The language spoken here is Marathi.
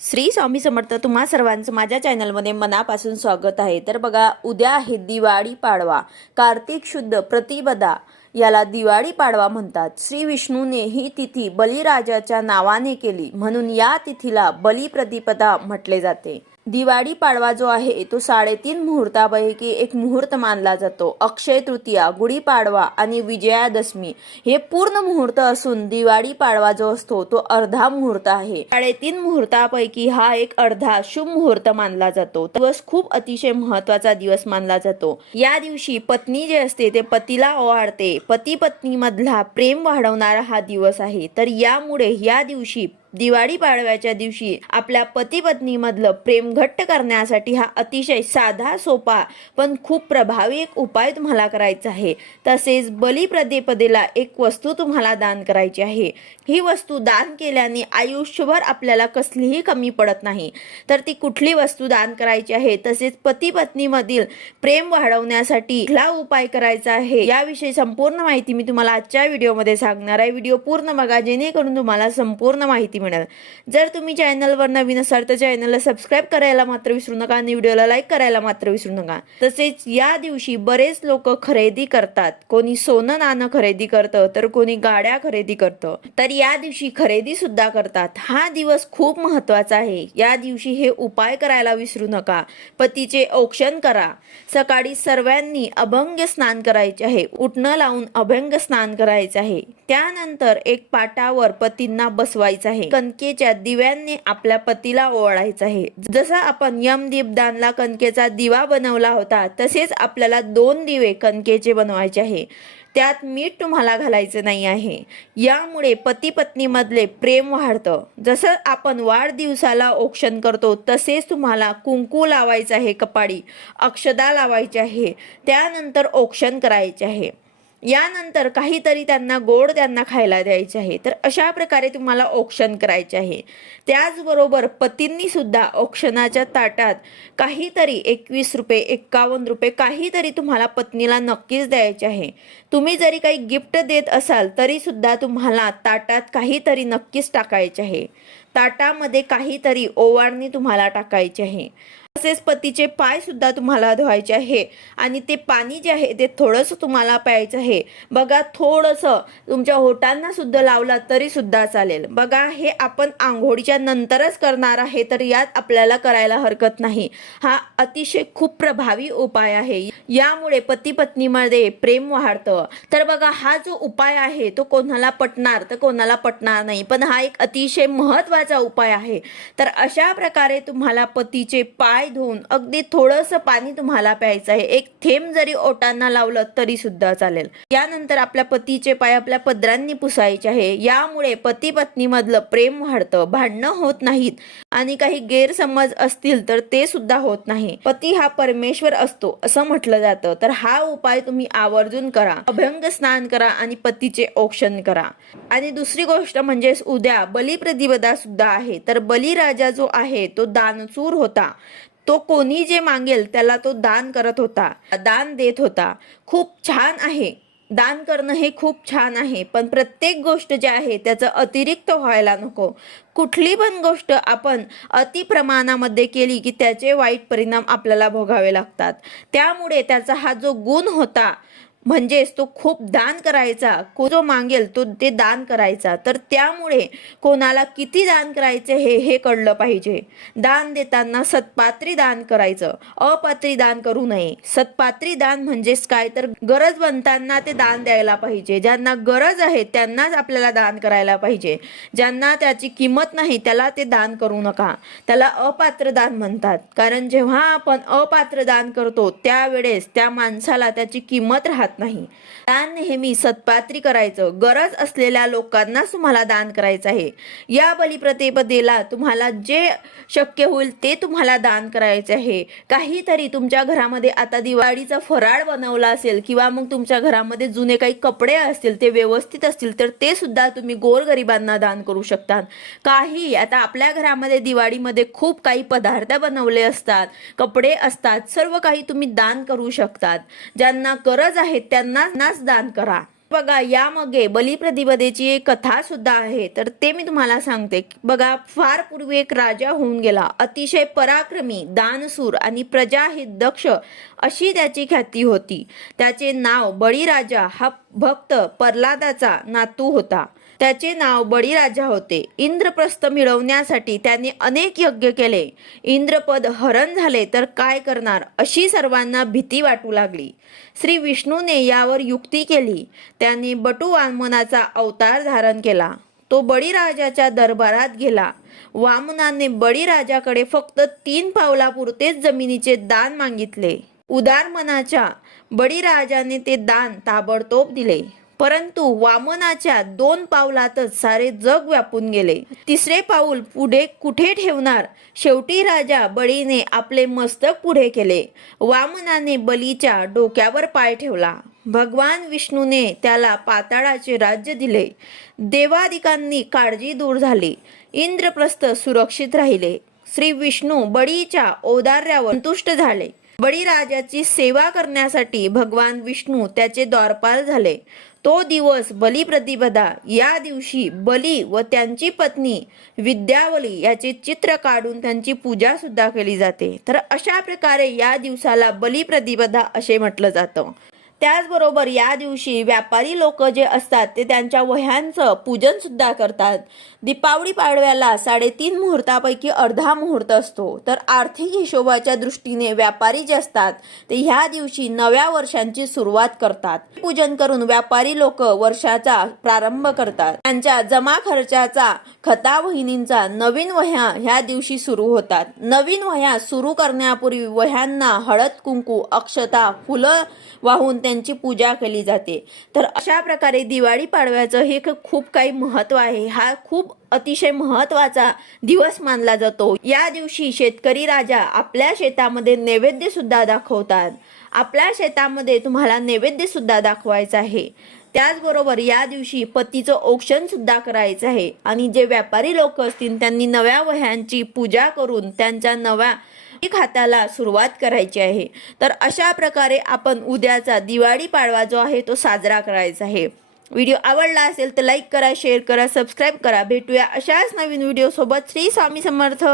श्री स्वामी समर्थ तुम्हा सर्वांचं माझ्या चॅनलमध्ये मनापासून स्वागत आहे। तर बघा, उद्या आहे दिवाळी पाडवा, कार्तिक शुद्ध प्रतिपदा, याला दिवाळी पाडवा म्हणतात। श्री विष्णूने ही तिथी बलिराजाच्या नावाने केली, म्हणून या तिथीला बली प्रतिपदा म्हटले जाते। दिवाळी पाडवा जो आहे तो 3.5 मुहूर्तापैकी एक मुहूर्त मानला जातो। अक्षय तृतीया, गुढीपाडवा आणि विजयादशमी हे पूर्ण मुहूर्त असून दिवाळी पाडवा जो असतो तो अर्धा मुहूर्त आहे। 3.5 मुहूर्तापैकी हा एक अर्धा शुभ मुहूर्त मानला जातो। दिवस खूप अतिशय महत्त्वाचा दिवस मानला जातो। या दिवशी पत्नी जे असते ते पतीला ओवाळते, पती पत्नी मधला प्रेम वाढवणारा हा दिवस आहे। तर यामुळे या दिवशी दिवाळी पाडव्याच्या दिवशी आपल्या पती पत्नी मधलं प्रेम घट्ट करण्यासाठी हा अतिशय साधा सोपा पण खूप प्रभावी एक उपाय तुम्हाला करायचा आहे। तसेच बली प्रतिपदेला एक वस्तू तुम्हाला दान करायची आहे। ही वस्तू दान केल्याने आयुष्यभर आपल्याला कसलीही कमी पडत नाही। तर ती कुठली वस्तू दान करायची आहे, तसेच पती पत्नी मधील प्रेम वाढवण्यासाठी कुठला उपाय करायचा आहे, याविषयी संपूर्ण माहिती मी तुम्हाला आजच्या व्हिडिओमध्ये सांगणार आहे। व्हिडिओ पूर्ण बघा, जेणेकरून तुम्हाला संपूर्ण माहिती मिळेल। जर तुम्ही चॅनलवर नवीन असाल तर चॅनलला सबस्क्राइब करायला मात्र विसरू नका आणि व्हिडिओला लाईक करायला मात्र विसरू नका। तसेच या दिवशी बरेच लोक खरेदी करतात, कोणी सोनं नाणं खरेदी करतं तर कोणी गाड्या खरेदी करतं, तर या दिवशी खरेदी सुद्धा करतात। हा दिवस खूप महत्त्वाचा आहे। या दिवशी हे उपाय करायला विसरू नका। पतीचे औक्षण करा। सकाळी सर्वांनी अभंग स्नान करायचे आहे, उटणं लावून अभंग स्नान करायचे आहे। त्यानंतर एक पाटावर पतींना बसवायचं आहे। कणकेच्या दिव्यांनी आपल्या पतीला ओवाळायचं आहे। जसा आपण यमदीपदानला कणकेचा दिवा बनवला होता, तसेच आपल्याला 2 दिवे कणकेचे बनवायचे आहे। त्यात मीठ तुम्हाला घालायचं नाही आहे। यामुळे पती पत्नी मधले प्रेम वाढतं। जसं आपण वाढदिवसाला औक्षण करतो तसेच तुम्हाला कुंकू लावायचं आहे, कपाळी अक्षदा लावायची आहे, त्यानंतर औक्षण करायचे आहे। यानंतर काहीतरी त्यांना गोड खायला द्यायचे आहे। तर अशा प्रकारे तुम्हाला औक्षण करायचे आहे। त्याचबरोबर पतींनी सुद्धा औक्षणाच्या ताटात काहीतरी 21 रुपये 51 रुपये काहीतरी तुम्हाला पत्नीला नक्कीच द्यायचे आहे। तुम्ही जरी काही गिफ्ट देत असाल तरी सुद्धा तुम्हाला ताटात काहीतरी नक्कीच टाकायचे आहे। ताटामध्ये काहीतरी ओवाळणी तुम्हाला टाकायची आहे। तसेच पतीचे पाय सुद्धा तुम्हाला धुवायचे आहे आणि ते पाणी जे आहे ते थोडंसं तुम्हाला प्यायचं आहे। बघा, थोडंसं तुमच्या ओठांना सुद्धा लावला तरी सुद्धा चालेल। बघा, हे आपण आंघोळीच्या नंतरच करणार आहे, तर यात आपल्याला करायला हरकत नाही। हा अतिशय खूप प्रभावी उपाय आहे। यामुळे पती पत्नीमध्ये प्रेम वाढतं। तर बघा, हा जो उपाय आहे तो कोणाला पटणार तर कोणाला पटणार नाही, पण हा एक अतिशय महत्त्वाचा उपाय आहे। तर अशा प्रकारे तुम्हाला पतीचे पाय धुवून अगदी थोडंसं पाणी तुम्हाला प्यायचं आहे। एक थेंब जरी ओठांना लावलं तरी सुद्धा चालेल। यानंतर आपल्या पतीचे पाय आपल्या पदरांनी पुसायचे आहे। यामुळे पती पत्नी मधलं प्रेम वाढतं, भांडणं होत नाहीत आणि काही गैरसमज असतील तर ते सुद्धा होत नाही। पती हा परमेश्वर असतो असं म्हटलं जातं। तर हा उपाय तुम्ही आवर्जून करा। अभंग स्नान करा आणि पतीचे औक्षण करा। आणि दुसरी गोष्ट म्हणजे उद्या बलिप्रतिपदा सुद्धा आहे। तर बलिराजा जो आहे तो दानशूर होता। तो कोणी जे मागेल त्याला तो दान करत होता, दान देत होता। खूप छान आहे, दान करणं हे खूप छान आहे, पण प्रत्येक गोष्ट जी आहे त्याचं अतिरिक्त व्हायला नको। कुठली पण गोष्ट आपण अति प्रमाणामध्ये केली की त्याचे वाईट परिणाम आपल्याला भोगावे लागतात। त्यामुळे त्याचा हा जो गुण होता, म्हणजेच तो खूप दान करायचा, जो मागेल तो ते दान करायचा। तर त्यामुळे कोणाला किती दान करायचे हे कळलं पाहिजे। दान देताना सत्पात्री दान करायचं, अपात्री दान करू नये। सत्पात्री दान म्हणजेच काय, तर गरजवंतांना ते दान द्यायला पाहिजे। ज्यांना गरज आहे त्यांनाच आपल्याला दान करायला पाहिजे। ज्यांना त्याची किंमत नाही त्याला ते दान करू नका, त्याला अपात्र दान म्हणतात। कारण जेव्हा आपण अपात्र दान करतो त्यावेळेस त्या माणसाला त्याची किंमत राहत नाही। दान नेहमी सत्पात्री करायचं, गरज असलेल्या लोकांनाच तुम्हाला दान करायचं आहे। या बलिप्रतिपदेला तुम्हाला जे शक्य होईल ते तुम्हाला दान करायचे आहे। काहीतरी तुमच्या घरामध्ये आता दिवाळीचा फराळ बनवला असेल किंवा मग तुमच्या घरामध्ये जुने काही कपडे असतील ते व्यवस्थित असतील तर ते सुद्धा तुम्ही गोरगरिबांना दान करू शकता। काही आता आपल्या घरामध्ये दिवाळीमध्ये खूप काही पदार्थ बनवले असतात, कपडे असतात, सर्व काही तुम्ही दान करू शकतात। ज्यांना गरज आहे त्यांनाच दान करा। बघा, यामागे बलिप्रतिपदेची एक कथा सुद्धा आहे, तर ते मी तुम्हाला सांगते. बघा, फार पूर्वी एक राजा होऊन गेला. अतिशय पराक्रमी, दानशूर आणि प्रजाहित दक्ष अशी त्याची ख्याती होती. त्याचे नाव बळीराजा. हा भक्त प्रल्हादाचा नातू होता. त्याचे नाव बळीराजा होते. इंद्रप्रस्थ मिळवण्यासाठी त्याने अनेक यज्ञ केले. इंद्रपद हरण झाले तर काय करणार अशी सर्वांना भीती वाटू लागली. श्री विष्णूने यावर युक्ती केली. त्याने बटू वामनाचा अवतार धारण केला. तो बळीराजाच्या दरबारात गेला. वामनाने बळीराजाकडे फक्त 3 पावलापुरतेच जमिनीचे दान मागितले. उदार मनाच्या बळीराजाने ते दान ताबडतोब दिले. परंतु वामनाच्या 2 पावलातच सारे जग व्यापून गेले. 3रे पाऊल पुढे कुठे ठेवणार? शेवटी राजा बळीने आपले मस्तक पुढे केले. वामनाने बलीच्या डोक्यावर पाय ठेवला. भगवान विष्णूने त्याला पाताळाचे राज्य दिले. देवादिकांनी काळजी दूर झाली. इंद्रप्रस्थ सुरक्षित राहिले. श्री विष्णू बळीच्या औदार्यावर संतुष्ट झाले. बळीराजाची सेवा करण्यासाठी भगवान विष्णू त्याचे द्वारपाल झाले. तो दिवस बलिप्रतिपदा. या दिवशी बली व त्यांची पत्नी विद्यावली याचे चित्र काढून त्यांची पूजा सुद्धा केली जाते. तर अशा प्रकारे या दिवसाला बलिप्रतिपदा असे म्हटलं जातं. त्याचबरोबर या दिवशी व्यापारी लोक जे असतात ते त्यांच्या वह्यांचं पूजन सुद्धा करतात. दीपावली पाडव्याला 3.5 मुहूर्तापैकी अर्धा मुहूर्त असतो. तर आर्थिक हिशोबाच्या दृष्टीने व्यापारी जे असतात ते ह्या दिवशी नव्या वर्षांची सुरुवात करतात. पूजन करून व्यापारी लोक वर्षाचा प्रारंभ करतात. त्यांच्या जमा खर्चाचा, खता वहिनींचा नवीन वह्या ह्या दिवशी सुरू होतात. नवीन वह्या सुरू करण्यापूर्वी वह्यांना हळद कुंकू, अक्षता, फुलं वाहून त्यांची पूजा केली जाते. तर अशा प्रकारे दिवाळी पाडव्याचं हे खूप काही महत्त्व आहे. हा खूप अतिशय महत्त्वाचा दिवस मानला जातो. या दिवशी शेतकरी राजा आपल्या शेतामध्ये नैवेद्य सुद्धा दाखवतात. आपल्या शेतामध्ये तुम्हाला नैवेद्य सुद्धा दाखवायचा आहे. त्याचबरोबर या दिवशी पतीचं औक्षण सुद्धा करायचं आहे. आणि जे व्यापारी लोक असतील त्यांनी नव्या वह्यांची पूजा करून त्यांच्या नव्या खात्याला सुरुवात करायची आहे. तर अशा प्रकारे आपण उद्याचा दिवाळी पाडवा जो आहे तो साजरा करायचा आहे. व्हिडिओ आवडला असेल तर लाईक करा, शेअर करा, सबस्क्राईब करा. भेटूया अशाच नवीन व्हिडिओ सोबत. श्री स्वामी समर्थ.